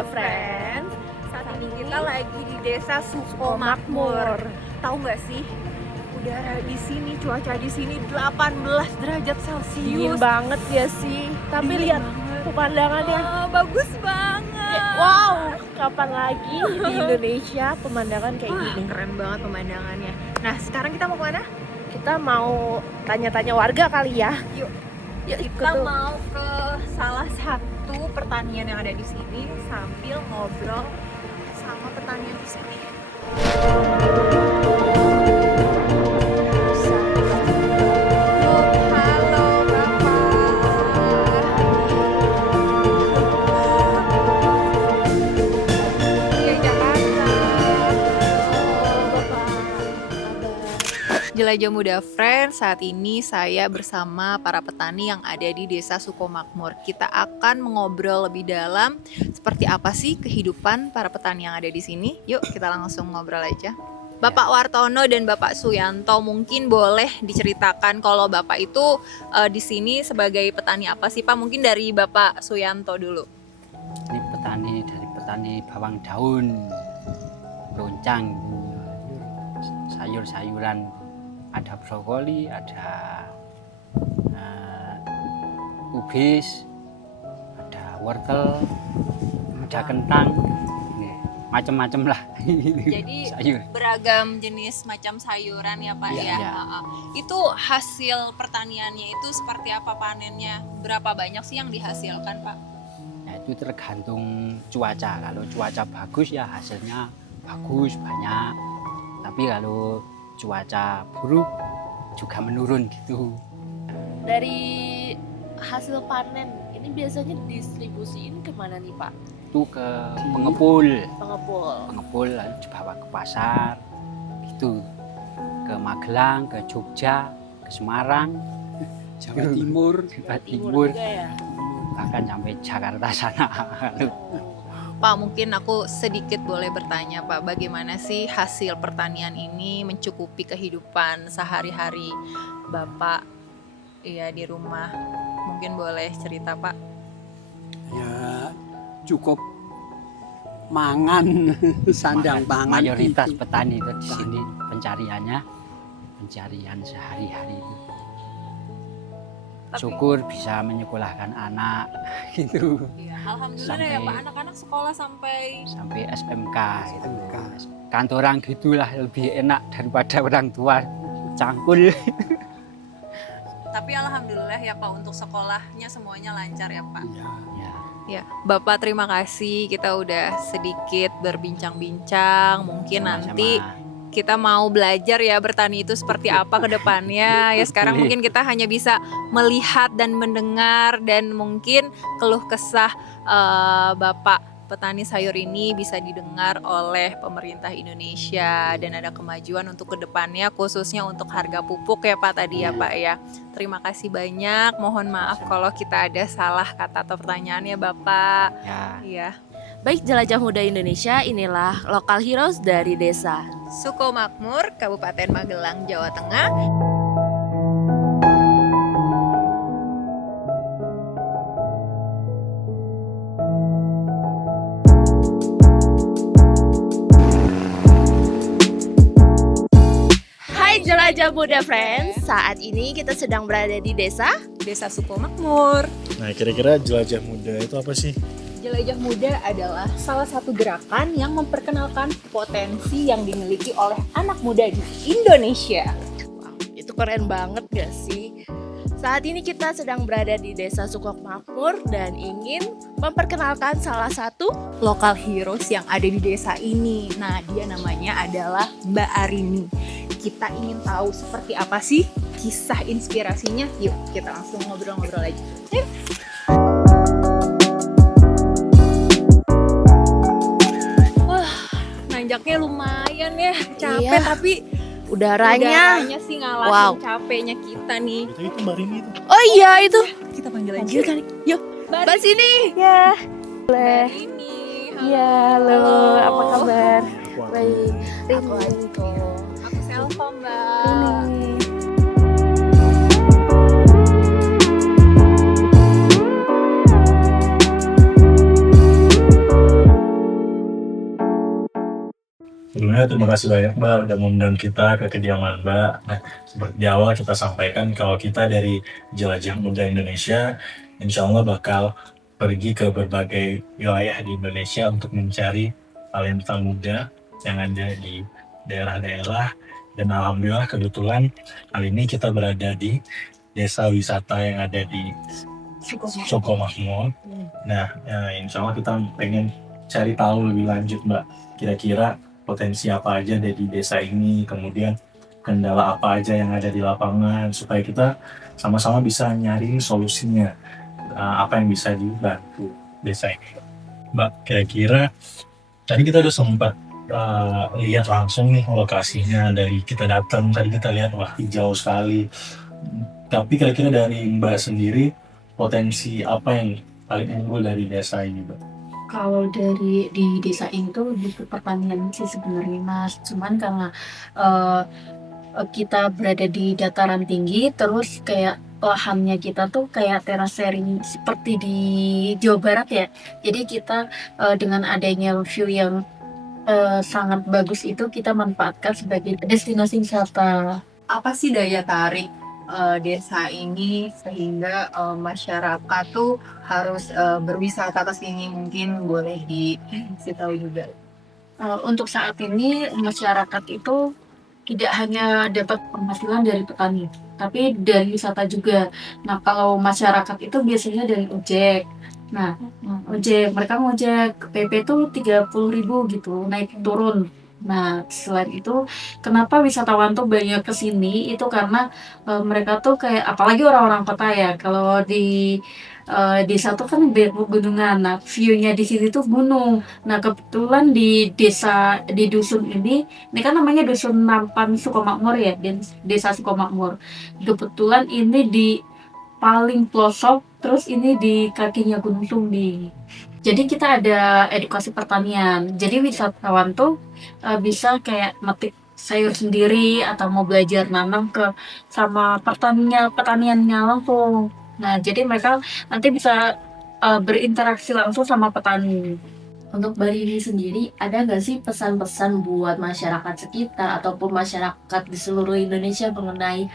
Muda Friends. Saat ini kita lagi di Desa Sukomakmur. Tahu nggak sih? Udara di sini, cuaca di sini 18 derajat Celcius. Dingin banget ya sih. Tapi Dingin lihat banget. pemandangannya. Bagus banget. Wow, kapan lagi di Indonesia pemandangan kayak gini? Keren banget pemandangannya. Nah, sekarang kita mau kemana? Kita mau tanya-tanya warga kali ya. Yuk. Yuk ikut Kita tuh. mau ke salah satu pertanian yang ada di sini sambil ngobrol sama petani di sini. Halo Bapak. Iya Jakarta. Jelajah Muda Friends, saat ini saya bersama para petani yang ada di Desa Sukomakmur. Kita akan mengobrol lebih dalam seperti apa sih kehidupan para petani yang ada di sini. Yuk kita langsung ngobrol aja. Bapak Wartono dan Bapak Suyanto, mungkin boleh diceritakan kalau Bapak itu di sini sebagai petani apa sih Pak? Mungkin dari Bapak Suyanto dulu. Ini dari petani bawang daun, loncang, sayur-sayuran, ada brokoli, ada kubis, ada wortel, ada kentang, macam-macam lah. Jadi sayur. beragam jenis macam sayuran ya Pak Iya, ya. iya. Itu hasil pertaniannya itu seperti apa panennya? Berapa banyak sih yang dihasilkan Pak? Nah, itu tergantung cuaca. Kalau cuaca bagus ya hasilnya bagus, banyak. Tapi kalau cuaca buruk juga menurun gitu. Dari hasil panen ini biasanya distribusiin kemana nih Pak? Itu ke pengepul Pengepul. lalu dibawa ke pasar gitu, ke Magelang, ke Jogja, ke Semarang, Jawa Timur. Timur, juga ya. bahkan sampai Jakarta sana. Pak, mungkin aku sedikit boleh bertanya Pak, bagaimana sih hasil pertanian ini mencukupi kehidupan sehari-hari Bapak ya di rumah? Mungkin boleh cerita Pak. Ya cukup mangan, sandang pangan. Mayoritas gitu. petani itu di sini pencarian sehari-hari itu. Tapi- Syukur bisa menyekolahkan anak gitu Iya, alhamdulillah ya Pak, anak-anak sekolah sampai sampai SMK itu. SMK. Kantoran gitulah lebih enak daripada orang tua cangkul. tapi alhamdulillah ya Pak untuk sekolahnya semuanya lancar ya Pak. Ya, Ya. Ya, Bapak terima kasih, kita udah sedikit berbincang-bincang. Mungkin Sama-sama. nanti kita mau belajar ya bertani itu seperti apa ke depannya. Ya sekarang Boleh. mungkin kita hanya bisa melihat dan mendengar, dan mungkin keluh kesah Bapak petani sayur ini bisa didengar oleh pemerintah Indonesia, dan ada kemajuan untuk ke depannya khususnya untuk harga pupuk ya Pak tadi ya Pak ya. Terima kasih banyak. Mohon maaf kalau kita ada salah kata atau pertanyaan ya Bapak. Ya. Iya. Baik Jelajah Muda Indonesia, inilah Local Heroes dari desa. Sukomakmur, Kabupaten Magelang, Jawa Tengah. Hai Jelajah Muda Friends, saat ini kita sedang berada di desa. Desa Sukomakmur. Nah, kira-kira jelajah muda itu apa sih? Jelajah Muda adalah salah satu gerakan yang memperkenalkan potensi yang dimiliki oleh anak muda di Indonesia. Wow, itu keren banget gak sih? Saat ini kita sedang berada di desa Sukomakmur dan ingin memperkenalkan salah satu Lokal heroes yang ada di desa ini. Nah, dia namanya adalah Mbak Arini. Kita ingin tahu seperti apa sih kisah inspirasinya. Yuk, kita langsung ngobrol-ngobrol aja. Yuk. Wah, nanjaknya lumayan ya. Capek Iya. tapi udaranya. udaranya sih ngalahin Wow. capeknya kita nih. Itu Mbak Rini itu. Oh iya itu. Kita panggil aja. Panggil kan. Yuk, Mbak Mbak sini. Ya. Boleh. Arini. Iya, halo. Apa kabar? Aku Baik. Aku Rini. Aku Selva, Mbak. Rini. Sebelumnya terima kasih banyak Mbak udah mengundang kita ke kediaman Mbak. Nah, seperti di awal kita sampaikan kalau kita dari Jelajah Muda Indonesia, insya Allah bakal pergi ke berbagai wilayah di Indonesia untuk mencari talenta muda yang ada di daerah-daerah. Dan alhamdulillah kebetulan kali ini kita berada di desa wisata yang ada di Sukomakmur. Nah, insya Allah kita pengen cari tahu lebih lanjut Mbak, kira-kira potensi apa aja ada di desa ini, kemudian kendala apa aja yang ada di lapangan, supaya kita sama-sama bisa nyari solusinya, apa yang bisa dibantu desa ini. Mbak, kira-kira tadi kita udah sempat lihat langsung nih lokasinya dari kita datang, tadi kita lihat wah hijau sekali. Tapi kira-kira dari Mbak sendiri, potensi apa yang paling unggul dari desa ini Mbak? Kalau di desa ini tuh lebih ke pertanian sih sebenarnya Mas. Cuman karena kita berada di dataran tinggi, terus kayak lahannya kita tuh kayak terasering seperti di Jawa Barat ya. Jadi kita dengan adanya view yang sangat bagus itu kita manfaatkan sebagai destinasi wisata. Apa sih daya tarik desa ini sehingga masyarakat tuh harus berwisata ke sini? Mungkin boleh dikasih tahu juga. Untuk saat ini masyarakat itu tidak hanya dapat penghasilan dari petani, tapi dari wisata juga. Nah, kalau masyarakat itu biasanya dari ojek. Nah, mereka ngojek PP tuh 30.000 gitu, naik turun. Nah, selain itu, kenapa wisatawan tuh banyak kesini? Itu karena mereka tuh kayak, apalagi orang-orang kota ya, kalau di desa tuh kan pegunungan. Nah, view-nya di sini tuh gunung. Nah, kebetulan di dusun ini kan namanya Dusun Nampan Sukomakmur ya, Desa Sukomakmur. Kebetulan ini di paling pelosok, terus ini di kakinya Gunung Tumbi. Jadi kita ada edukasi pertanian. Jadi wisatawan tuh bisa kayak metik sayur sendiri atau mau belajar nanam sama pertaniannya langsung. Nah, jadi mereka nanti bisa berinteraksi langsung sama petani. Untuk Bali ini sendiri, ada nggak sih pesan-pesan buat masyarakat sekitar ataupun masyarakat di seluruh Indonesia mengenai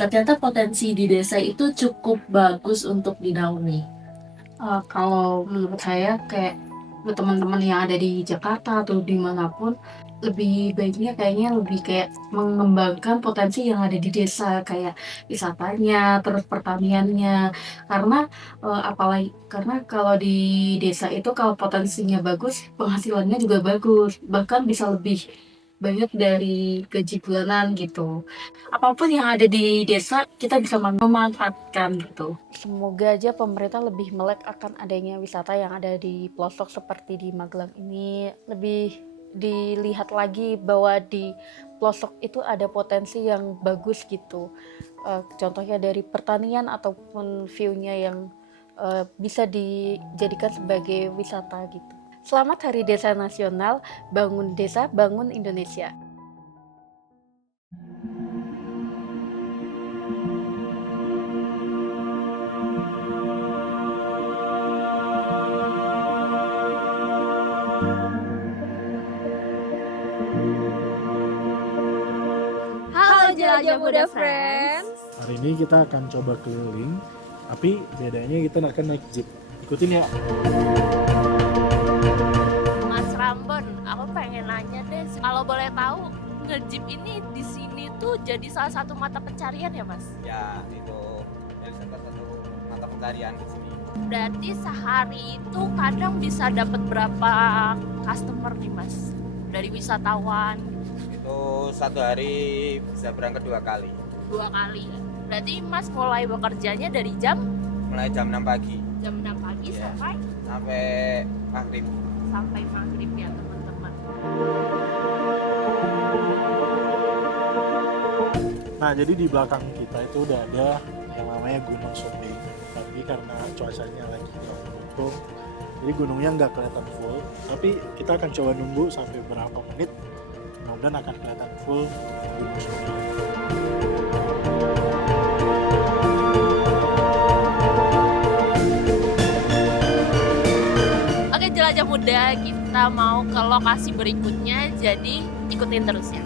ternyata potensi di desa itu cukup bagus untuk dinaungi? Kalau menurut saya kayak buat teman-teman yang ada di Jakarta atau dimanapun, lebih baiknya kayaknya lebih kayak mengembangkan potensi yang ada di desa, kayak wisatanya, terus pertaniannya. Karena apalagi karena kalau di desa itu kalau potensinya bagus, penghasilannya juga bagus, bahkan bisa lebih banyak dari gaji bulanan gitu. Apapun yang ada di desa kita bisa memanfaatkan gitu. Semoga aja pemerintah lebih melek akan adanya wisata yang ada di pelosok seperti di Magelang ini. Lebih dilihat lagi bahwa di pelosok itu ada potensi yang bagus gitu. Contohnya dari pertanian ataupun view-nya yang bisa dijadikan sebagai wisata gitu. Selamat Hari Desa Nasional, bangun desa, bangun Indonesia. Halo Jelajah Muda Friends. Hari ini kita akan coba keliling, tapi bedanya kita akan naik jeep. Ikutin ya. Mas Rambon, aku pengen nanya deh, kalau boleh tahu nge-jeep ini di sini tuh jadi salah satu mata pencarian ya Mas? Ya, itu jadi salah satu mata pencarian di sini. Berarti sehari itu kadang bisa dapat berapa customer nih Mas? Dari wisatawan? Itu satu hari bisa berangkat 2 kali. 2 kali ya? Berarti Mas mulai bekerjanya dari Mulai jam 6 pagi jam 6 pagi Iya. sampai maghrib. sampai maghrib ya teman-teman. Nah, jadi di belakang kita itu udah ada yang namanya Gunung Sumbing. Tapi karena cuacanya lagi nggak mendukung, jadi gunungnya nggak kelihatan full. Tapi kita akan coba nunggu sampai berapa menit, mudah-mudahan akan kelihatan full Gunung Sumbing. Oke Jelajah Muda, kita mau ke lokasi berikutnya, jadi ikutin terus ya.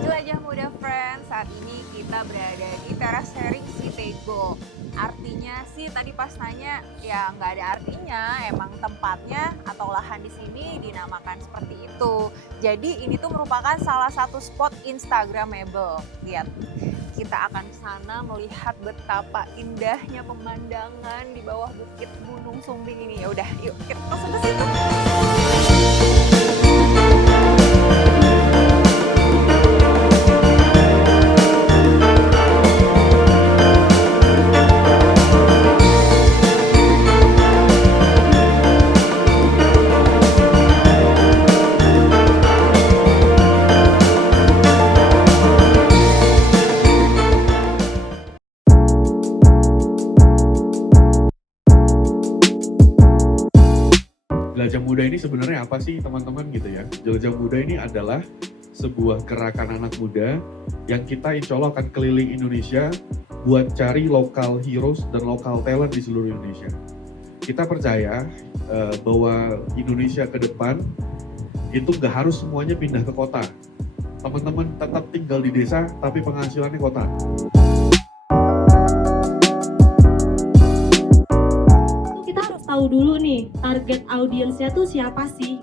Jelajah Muda Friends, saat ini kita berada di teras sharing Sitego. Artinya sih tadi pas nanya ya nggak ada artinya, emang tempatnya atau lahan di sini dinamakan seperti itu. Jadi ini tuh merupakan salah satu spot instagramable. Lihat, kita akan ke sana melihat betapa indahnya pemandangan di bawah bukit Gunung Sumbing ini. Ya udah, yuk kita langsung ke situ. Jelajah Muda ini sebenarnya apa sih teman-teman gitu ya? Jelajah Muda ini adalah sebuah gerakan anak muda yang kita insya Allah akan keliling Indonesia buat cari local heroes dan local talent di seluruh Indonesia. Kita percaya bahwa Indonesia ke depan itu gak harus semuanya pindah ke kota. Teman-teman tetap tinggal di desa tapi penghasilannya kota. Tahu dulu nih target audiensnya tuh siapa sih.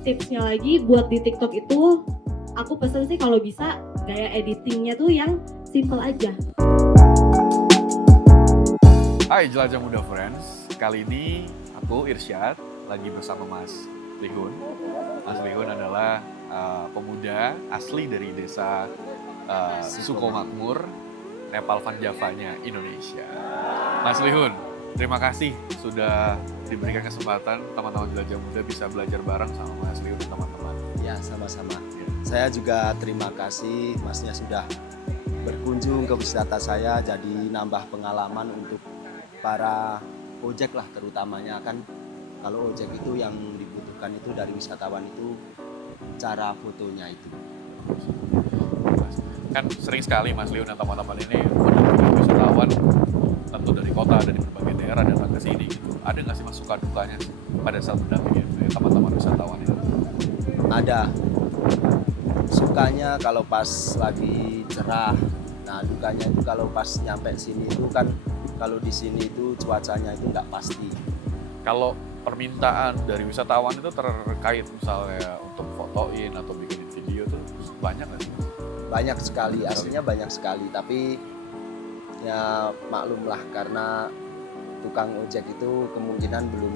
Tipsnya lagi buat di TikTok itu aku pesen sih kalau bisa gaya editingnya tuh yang simple aja. Hai Jelajah Muda Friends, kali ini aku Irsyad lagi bersama Mas Lihun. Mas Lihun adalah pemuda asli dari desa Sukomakmur, Nepal Van Javanya, Indonesia. Mas Lihun, terima kasih sudah diberikan kesempatan teman-teman Jelajah Muda bisa belajar bareng sama Mas Lihun dan teman-teman. Ya, sama-sama. Ya. Saya juga terima kasih Masnya sudah berkunjung ke wisata saya, jadi nambah pengalaman untuk para ojek lah terutamanya. Kan kalau ojek itu yang dibutuhkan itu dari wisatawan itu cara fotonya itu. Kan sering sekali Mas Lihun dan teman-teman ini mendampingi wisatawan tentu dari kota, dari berbagai daerah datang ke sini gitu. Ada nggak sih Mas suka dukanya pada saat mendampingi teman-teman wisatawan itu? Ada. Sukanya kalau pas lagi cerah. Nah, dukanya itu kalau pas nyampe sini itu kan kalau di sini itu cuacanya itu nggak pasti. Kalau permintaan dari wisatawan itu terkait misalnya untuk fotoin atau bikin video tuh banyak nggak sih? Banyak sekali, aslinya banyak sekali. Tapi ya maklum lah karena tukang ojek itu kemungkinan belum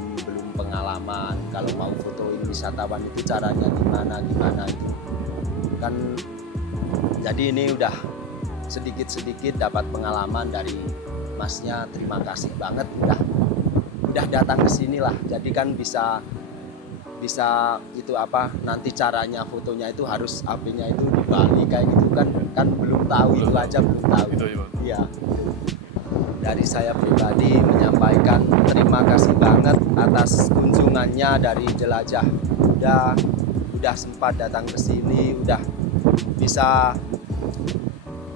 pengalaman. Kalau mau fotoin wisatawan itu caranya gimana itu kan. Jadi ini udah sedikit dapat pengalaman dari Masnya. Terima kasih banget udah datang ke sini lah. Jadi kan bisa itu apa nanti caranya fotonya itu harus HP-nya itu di Bali kayak gitu kan belum tahu, itu aja belum tahu. Iya. Dari saya pribadi menyampaikan terima kasih banget atas kunjungannya dari Jelajah. Udah sempat datang ke sini, udah bisa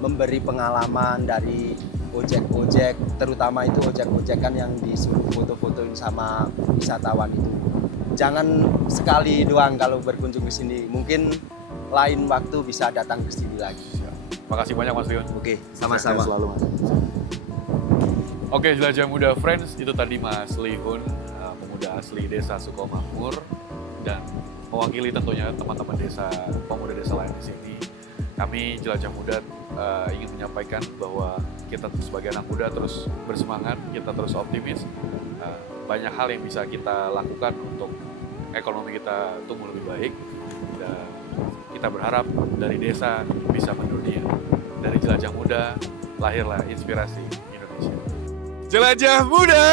memberi pengalaman dari ojek-ojek, terutama itu ojek-ojekan yang disuruh foto-fotoin sama wisatawan itu. Jangan sekali doang kalau berkunjung ke sini, mungkin lain waktu bisa datang ke sini lagi. Makasih banyak Mas Lihun. Oke, sama-sama. Selalu Mas. Oke, Jelajah Muda Friends, itu tadi Mas Lihun, pemuda asli desa Sukomakmur dan mewakili tentunya teman-teman pemuda desa lain di sini. Kami Jelajah Muda ingin menyampaikan bahwa kita sebagai anak muda terus bersemangat, kita terus optimis. Banyak hal yang bisa kita lakukan untuk ekonomi kita tumbuh lebih baik. Dan kita berharap dari desa bisa mendunia. Dari Jelajah Muda lahirlah inspirasi Indonesia. Jelajah Muda!